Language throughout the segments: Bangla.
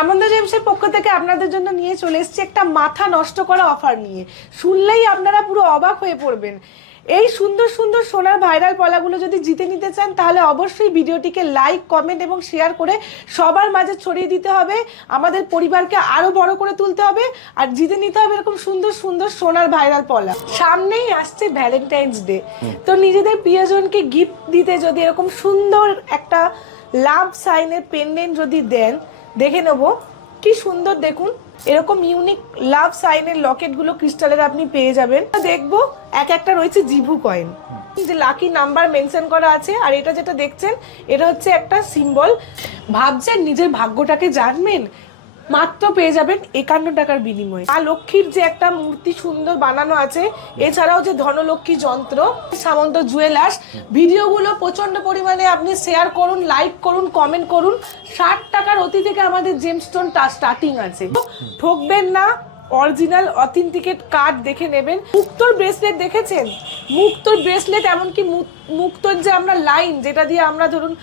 সামন্ত জেমসের পক্ষ থেকে আপনাদের জন্য নিয়ে চলে এসেছি একটা মাথা নষ্ট করা অফার নিয়ে। শুনলেই আপনারা পুরো অবাক হয়ে পড়বেন। এই সুন্দর সুন্দর সোনার ভাইরাল পলাগুলো যদি জিতে নিতে চান তাহলে অবশ্যই ভিডিওটিকে লাইক কমেন্ট এবং শেয়ার করে সবার মাঝে ছড়িয়ে দিতে হবে। আমাদের পরিবারকে আরও বড় করে তুলতে হবে আর জিতে নিতে হবে এরকম সুন্দর সুন্দর সোনার ভাইরাল পলা। সামনেই আসছে ভ্যালেন্টাইন্স ডে তো নিজেদের প্রিয়জনকে গিফট দিতে যদি এরকম সুন্দর একটা লাভ সাইনের পেন্ডেন্ট যদি দেন দেখে নেব। কি সুন্দর দেখুন, এরকম ইউনিক লাভ সাইনের লকেটগুলো ক্রিস্টালের আপনি পেয়ে যাবেন। দেখব, এক একটা রয়েছে জিভু কয়েন যে লাকি নাম্বার মেনশন করা আছে, আর এটা যেটা দেখছেন, এটা হচ্ছে একটা সিম্বল ভাবছেন নিজের ভাগ্যটাকে জানবেন? মাত্র পেয়ে যাবেন একান্ন টাকার বিনিময়ে। মা লক্ষ্মীর যে একটা মূর্তি সুন্দর বানানো আছে, এছাড়াও যে ধনলক্ষ্মী যন্ত্র, সামন্ত জুয়েলার্স, ভিডিওগুলো প্রচণ্ড পরিমাণে আপনি শেয়ার করুন লাইক করুন কমেন্ট করুন। ষাট টাকার অতি থেকে আমাদের জেমস্টোন স্টার্টিং আছে। ঠকবেন না অরিজিনাল অথেন্টিকেট কার্ড দেখে নেবেন। মুক্তোর ব্রেসলেট দেখেছেন? মুক্তোর ব্রেসলেট এমনকি মুক- মুক্তোর যে আমরা লাইন যেটা দিয়ে আমরা ধরুন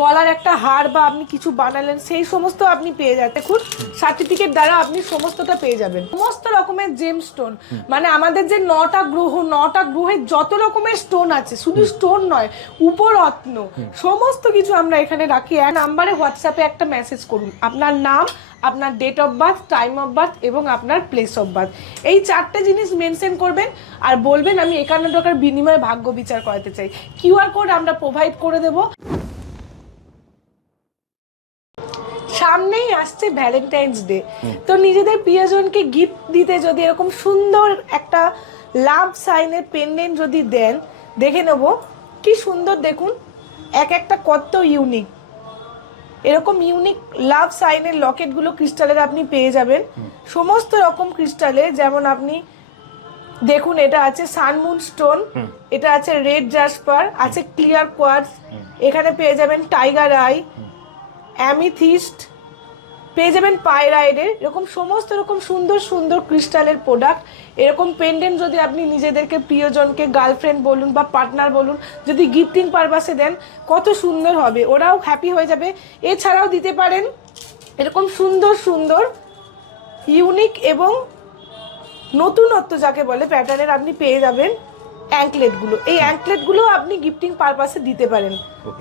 গলার একটা হার বা আপনি কিছু বানালেন সেই সমস্ত আপনি পেয়ে যাবেন। দেখুন সার্টিফিকেট দ্বারা আপনি সমস্তটা পেয়ে যাবেন। সমস্ত রকমের জেম স্টোন মানে আমাদের যে নটা গ্রহ নটা গ্রহের যত রকমের স্টোন আছে শুধু স্টোন নয় উপরত্ন সমস্ত কিছু আমরা এখানে রাখি। এক নাম্বারে হোয়াটসঅ্যাপে একটা মেসেজ করুন। আপনার নাম আপনার date of birth time of birth এবং আপনার প্লেস অফ বার্থ এই চারটে জিনিস মেনশন করবেন আর বলবেন আমি একান্ন টাকার বিনিময়ে ভাগ্য বিচার করাতে চাই। কিউআর কোড আমরা প্রোভাইড করে দেবো। সামনেই আসছে ভ্যালেন্টাইন্স ডে তো নিজেদের প্রিয়জনকে গিফট দিতে যদি এরকম সুন্দর একটা লাভ সাইনের পেন্ডেন্ট যদি দেন দেখে নেব। কি সুন্দর দেখুন এক একটা কত ইউনিক এরকম ইউনিক লাভ সাইনের লকেটগুলো ক্রিস্টালের আপনি পেয়ে যাবেন। সমস্ত রকম ক্রিস্টালে যেমন আপনি দেখুন এটা আছে সানমুন স্টোন এটা আছে রেড জাসপার আছে ক্লিয়ার কোয়ার্টস এখানে পেয়ে যাবেন টাইগার আই অ্যামিথিস্ট পেয়ে যাবেন পায়রাইডের এরকম সমস্ত রকম সুন্দর সুন্দর ক্রিস্টালের প্রোডাক্ট। এরকম পেন্ডেন্ট যদি আপনি নিজেদেরকে প্রিয়জনকে গার্লফ্রেন্ড বলুন বা পার্টনার বলুন যদি গিফটিং পারপাসে দেন কত সুন্দর হবে। ওরাও হ্যাপি হয়ে যাবে। এছাড়াও দিতে পারেন এরকম সুন্দর সুন্দর ইউনিক এবং নতুনত্ব যাকে বলে প্যাটার্নের আপনি পেয়ে যাবেন অ্যাঙ্কলেটগুলো এই অ্যাঙ্কলেটগুলো আপনি গিফটিং পারপাসে দিতে পারেন।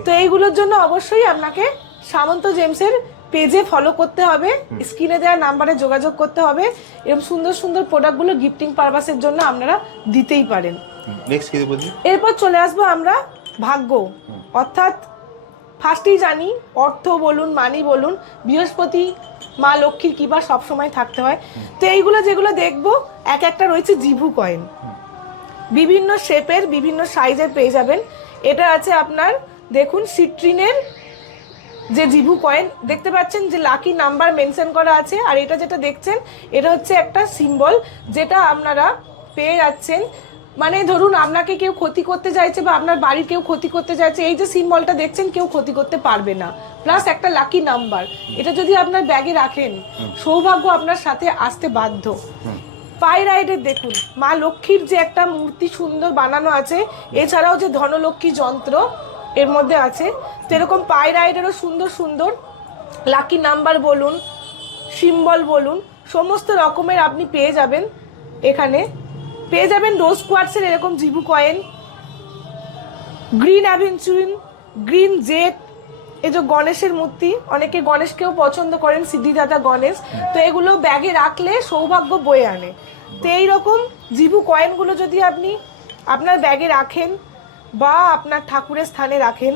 তো এইগুলোর জন্য অবশ্যই আপনাকে সামন্ত জেমসের পেজে ফলো করতে হবে স্ক্রিনে দেওয়া নাম্বারে যোগাযোগ করতে হবে এরকম সুন্দর সুন্দর প্রোডাক্টগুলো গিফটিং পারপাসের জন্য আপনারা দিতেই পারেন। নেক্সট কি বলছি এরপর চলে আসব আমরা ভাগ্য। অর্থাৎ ফার্স্টেই জানি অর্থ বলুন মানি বলুন বৃহস্পতি মা লক্ষ্মীর কিবা সবসময় থাকতে হয়। তো এইগুলো যেগুলো দেখব এক একটা রয়েছে জিভু কয়েন বিভিন্ন শেপের বিভিন্ন সাইজের পেয়ে যাবেন। এটা আছে আপনার দেখুন সিট্রিনের যে জিভু কয়েন দেখতে পাচ্ছেন যে লাকি নাম্বার মেনশন করা আছে আর এটা যেটা দেখছেন এটা হচ্ছে একটা সিম্বল যেটা আপনারা পেয়ে যাচ্ছেন। মানে ধরুন আপনাকে কেউ ক্ষতি করতে চাইছে বা আপনার বাড়ির কেউ ক্ষতি করতে চাইছে এই যে সিম্বলটা দেখছেন কেউ ক্ষতি করতে পারবে না। প্লাস একটা লাকি নাম্বার এটা যদি আপনার ব্যাগে রাখেন সৌভাগ্য আপনার সাথে আসতে বাধ্য। পায়রাইডের দেখুন মা লক্ষ্মীর যে একটা মূর্তি সুন্দর বানানো আছে এছাড়াও যে ধনলক্ষ্মী যন্ত্র এর মধ্যে আছে। তো এরকম পায়রাইডেরও সুন্দর সুন্দর। লাকি নাম্বার বলুন, সিম্বল বলুন, সমস্ত রকমের আপনি পেয়ে যাবেন এখানে। পেয়ে যাবেন রোজ কোয়ার্টসের এরকম জিবু coin, green aventurine, green jade, এই যে গণেশের মূর্তি, অনেকে গণেশকেও পছন্দ করেন, সিদ্ধিদাতা গণেশ। তো এগুলো ব্যাগে রাখলে সৌভাগ্য বয়ে আনে। তো এইরকম জিবু কয়েনগুলো যদি আপনি আপনার ব্যাগে রাখেন বা আপনার ঠাকুরের স্থানে রাখেন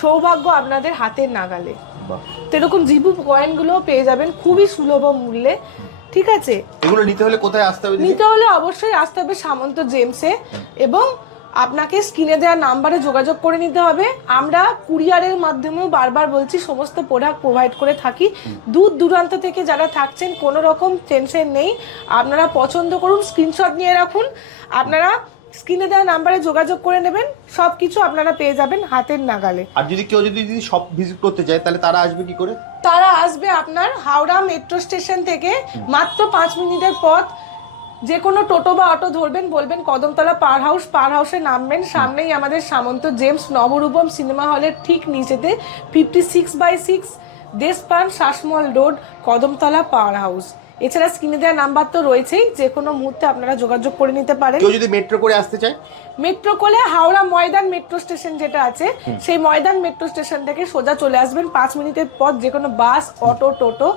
সৌভাগ্য আপনাদের হাতের নাগালে। তো এরকম জিবু কয়েনগুলো পেয়ে যাবেন খুবই সুলভ মূল্যে ঠিক আছে? এগুলো নিতে হলে কোথায় আসতে হবে নিতে হলে অবশ্যই আসতে হবে সামন্ত জেমসে এবং আপনাকে স্ক্রিনে দেওয়া নাম্বারে যোগাযোগ করে নিতে হবে। আমরা কুরিয়ারের মাধ্যমেও বারবার বলছি সমস্ত প্রোডাক্ট প্রোভাইড করে থাকি। দূর দূরান্ত থেকে যারা থাকছেন কোনো রকম টেনশন নেই। আপনারা পছন্দ করুন স্ক্রিনশট নিয়ে রাখুন। আপনারা স্ক্রিনে দেওয়া নাম্বারে যোগাযোগ করে নেবেন। সব কিছু আপনারা পেয়ে যাবেন হাতের নাগালে। আর যদি কেউ যদি যদি সব ভিজিট করতে চায় তাহলে তারা আসবে কি করে? তারা আসবে আপনার হাওড়া মেট্রো স্টেশন থেকে মাত্র পাঁচ মিনিটের পথ। যে কোনো টোটো বা অটো ধরবেন বলবেন কদমতলা পার হাউস পার হাউসে নামবেন। সামনেই আমাদের সামন্ত জেমস নবরূপম সিনেমা হলের ঠিক নিচেতে fifty six by six Deshpran Sasmal road Kadamtala power house. এছাড়া স্ক্রিনে দেওয়া নাম্বার তো রয়েছেই যে কোনো মুহূর্তে আপনারা যোগাযোগ করে নিতে পারেন। কেউ যদি মেট্রো করে আসতে চায়? মেট্রো কোলে হাওড়া ময়দান মেট্রো স্টেশন যেটা আছে সেই ময়দান মেট্রো স্টেশন থেকে সোজা চলে আসবেন। পাঁচ মিনিটের পর যে কোনো বাস অটো টোটো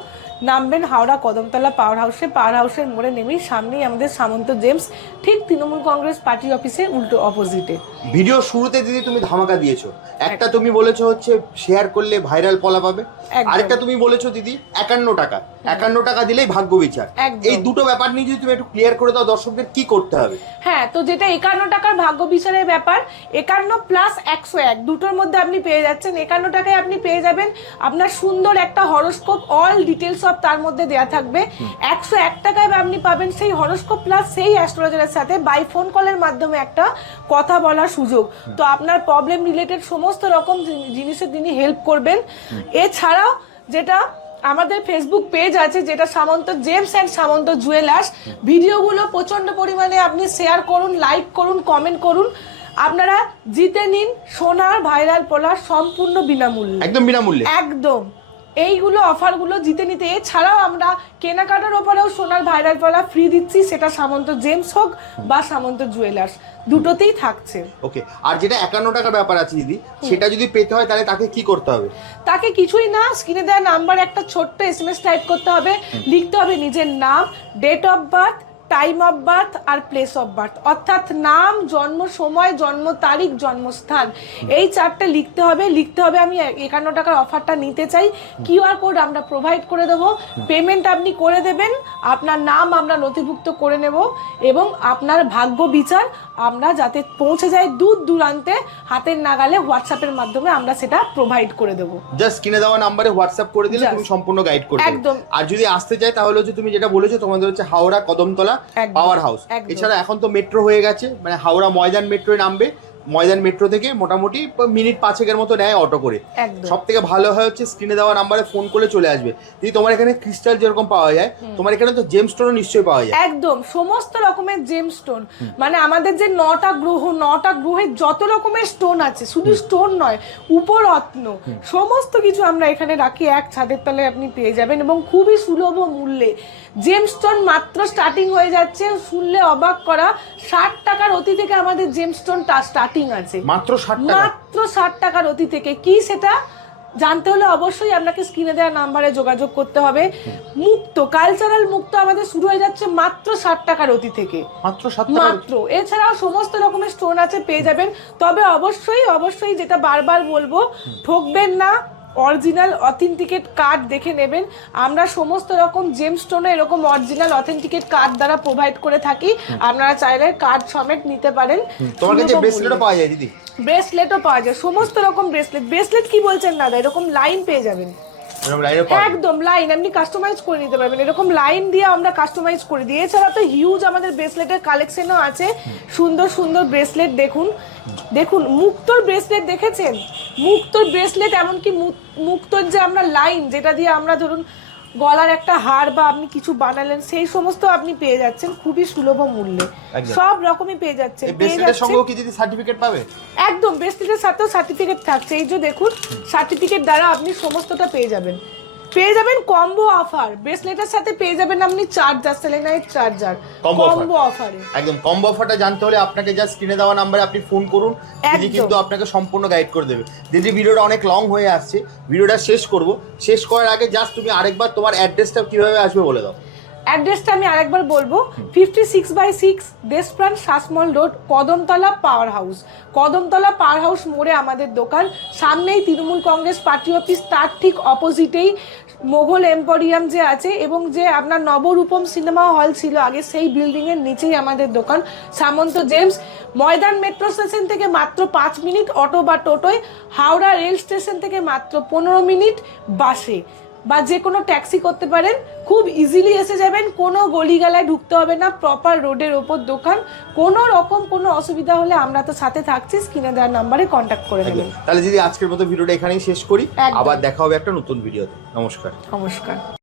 নামবেন হাওড়া কদমতলা পাওয়ার হাউসে। পাওয়ার হাউসের মোড়ে নেমেই সামনেই আমাদের সামন্ত জেমস ঠিক তৃণমূল কংগ্রেস পার্টি অফিসে উল্টো অপোজিটে। ভিডিও শুরুতে দিদি তুমি ধামাকা দিয়েছ। একটা তুমি বলেছ হচ্ছে শেয়ার করলে ভাইরাল পলা পাবে। আরেকটা তুমি বলেছ দিদি একান্ন টাকা। একান্ন টাকা দিলেই ভাগ্য বিচার। এই দুটো ব্যাপার নিয়ে যদি তুমি একটু ক্লিয়ার করে দাও দর্শকদের কি করতে হবে? হ্যাঁ তো যেটা একান্ন টাকার ভাগ্য বিচারের ব্যাপার একান্ন প্লাস একশো এক দুটোর মধ্যে আপনি পেয়ে যাচ্ছেন। একান্ন টাকায় আপনি পেয়ে যাবেন আপনার সুন্দর একটা হরোস্কোপ অল ডিটেলস সব তার মধ্যে দেয়া থাকবে। একশো এক টাকায় আপনি পাবেন সেই হরোস্কোপ প্লাস সেই অ্যাস্ট্রোলজারের সাথে বাই ফোন কলের মাধ্যমে একটা কথা বলার সুযোগ। তো আপনার প্রবলেম রিলেটেড সমস্ত রকম জিনিসে তিনি হেল্প করবেন। এছাড়াও যেটা আমাদের ফেসবুক পেজ আছে যেটা Samanta gems and Samanta jewellers. ভিডিওগুলো প্রচণ্ড পরিমাণে আপনি শেয়ার করুন লাইক করুন কমেন্ট করুন। আপনারা জিতে নিন সোনার ভাইরাল পোলার সম্পূর্ণ বিনামূল্যে। একদম বিনামূল্যে। একদম। এইগুলো অফারগুলো জিতে নিতে এছাড়াও আমরা কেনাকাটার ওপরেও সোনার ভাইরাল পলা ফ্রি দিচ্ছি। সেটা সামন্ত জেমস হোক বা সামন্ত জুয়েলার্স দুটোতেই থাকছে। ওকে আর যেটা একান্ন টাকার ব্যাপার আছে দিদি সেটা যদি পেতে হয় তাহলে তাকে কি করতে হবে? তাকে কিছুই না স্ক্রিনে দেওয়া নাম্বার একটা ছোট্ট এস এম এস টাইপ করতে হবে। লিখতে হবে নিজের নাম date of birth time of birth R place of birth অর্থাৎ নাম জন্ম সময় জন্ম তারিখ জন্মস্থান এই চারটে লিখতে হবে লিখতে হবে আমি একান্ন টাকার অফারটা নিতে চাই কিউআর কোড আমরা প্রোভাইড করে দেবো পেমেন্ট আপনি করে দেবেন আপনার নাম আমরা নথিভুক্ত করে নেব এবং আপনার ভাগ্য বিচার আমরা যাতে পৌঁছে যায় দূর দূরান্তে হাতের নাগালে হোয়াটসঅ্যাপের মাধ্যমে আমরা সেটা প্রোভাইড করে দেবো জাস্ট কিনে দেওয়া নাম্বারে হোয়াটসঅ্যাপ করে দিলে. তুমি সম্পূর্ণ গাইড করে দেবে। একদম। আর যদি আসতে চাই তাহলে হচ্ছে তুমি যেটা বলেছ তোমাদের হচ্ছে হাওড়া কদমতলা একদম। পাওয়ার হাউস এছাড়া এখন তো মেট্রো হয়ে গেছে মানে হাওড়া ময়দান মেট্রোয় নামবে। ময়দান মেট্রো থেকে মোটামুটি মিনিট পাঁচেকের মতো নেয় অটো করে। সব থেকে ভালো হয় হচ্ছে স্ক্রিনে দেওয়া নাম্বারে ফোন করে চলে আসবে। দিদি তোমার এখানে ক্রিস্টাল যেরকম পাওয়া যায় তোমার এখানে তো জেম স্টোনও নিশ্চয়ই পাওয়া যায়। একদম সমস্ত রকমের জেম স্টোন মানে আমাদের যে নটা গ্রহ নটা গ্রহের যত রকমের স্টোন আছে শুধু স্টোন নয় উপরত্ন সমস্ত কিছু আমরা এখানে রাখি। এক ছাদের তলায় আপনি পেয়ে যাবেন এবং খুবই সুলভ মূল্যে জেম স্টোন মাত্র স্টার্টিং হয়ে যাচ্ছে। শুনলে অবাক করা ষাট টাকার অতি থেকে আমাদের জেম স্টোন স্টার্টিং আছে। মাত্র ষাট মাত্র ষাট টাকার অতি থেকে। কি সেটা? জানতে হলে অবশ্যই আপনাকে স্ক্রিনে দেওয়া নাম্বারে যোগাযোগ করতে হবে। মুক্ত কালচারাল মুক্ত আমাদের শুরু হয়ে যাচ্ছে মাত্র ষাট টাকার অতি থেকে। মাত্র মাত্র। এছাড়াও সমস্ত রকমের স্টোন আছে পেয়ে যাবেন। তবে অবশ্যই অবশ্যই যেটা বারবার বলব ঠকবেন না। অরিজিনাল অথেন্টিকেট কার্ড দেখে নেবেন। আমরা সমস্ত রকম জেমস্টোনে এরকম অরিজিনাল অথেন্টিকেট কার্ড দ্বারা প্রোভাইড করে থাকি। আপনারা চাইলে কার্ড সমেত নিতে পারেন। তোমার কাছে ব্রেসলেটও পাওয়া যায় দিদি। ব্রেসলেটও পাওয়া যায়। সমস্ত রকম ব্রেসলেট ব্রেসলেট কি বলছেন দাদা? এরকম লাইন পেয়ে যাবেন। একদম লাইন আপনি কাস্টমাইজ করে নিতে পারবেন। এরকম লাইন দিয়ে আমরা কাস্টমাইজ করে দিই। এছাড়া তো হিউজ আমাদের ব্রেসলেটের কালেকশনও আছে। সুন্দর সুন্দর ব্রেসলেট দেখুন। দেখুন, মুক্তোর ব্রেসলেট দেখেছেন? মুক্তোর ব্রেসলেট এমনকি মুক্তোর যে আমরা লাইন যেটা দিয়ে আমরা ধরুন গলার একটা হার বা আপনি কিছু বানালেন সেই সমস্ত আপনি পেয়ে যাচ্ছেন খুবই সুলভ মূল্যে। সব রকমই পেয়ে যাচ্ছেন। পেয়ে সঙ্গেও কি যদি সার্টিফিকেট পাবে? একদম বেস্টিজের সাথেও সার্টিফিকেট থাকছে। এই যে দেখুন সার্টিফিকেট দ্বারা আপনি সমস্তটা পেয়ে যাবেন। পেয়ে যাবেন কম্বো অফার ব্রেসলেটের সাথে পেয়ে যাবেন আপনি চার্জার সেলেনাইট চার্জার কম্বো অফারে একদম কম্বো অফারটা জানতে হলে আপনাকে জাস্ট স্ক্রিনে দেওয়া নাম্বারে আপনি ফোন করুন দিদি। কিন্তু আপনাকে সম্পূর্ণ গাইড করে দেবে। দিদি ভিডিওটা অনেক লং হয়ে আসছে ভিডিওটা শেষ করব। শেষ করার আগে জাস্ট তুমি আরেকবার তোমার অ্যাড্রেসটা কীভাবে আসবে বলে দাও। অ্যাড্রেসটা আমি আরেকবার বলব fifty six by six Deshpran Sasmal road Kadamtala power house Kadamtala power house মোড়ে আমাদের দোকান। সামনেই তৃণমূল কংগ্রেস পার্টি অফিস, তার ঠিক অপোজিটেই মোঘল এম্পোরিয়াম যে আছে এবং যে আপনার নবরূপম সিনেমা হল ছিল আগে, সেই বিল্ডিং এর নিচেই আমাদের দোকান। Samanta gems, Maidan metro station থেকে মাত্র পাঁচ মিনিট, অটো বা টোটোয়, হাওড়া রেল স্টেশন থেকে মাত্র পনেরো মিনিট বাসে। বা যে কোনো ট্যাক্সি করতে পারেন খুব ইজিলি এসে যাবেন। কোনো গলিগালায় ঢুকতে হবে না প্রপার রোডের ওপর দোকান। কোনো রকম কোনো অসুবিধা হলে আমরা তো সাথে থাকছি স্ক্রিনে দেওয়ার নাম্বারে কন্ট্যাক্ট করে নেবেন। তাহলে যদি আজকের মতো ভিডিওটা এখানেই শেষ করি আবার দেখা হবে একটা নতুন ভিডিওতে। নমস্কার। নমস্কার।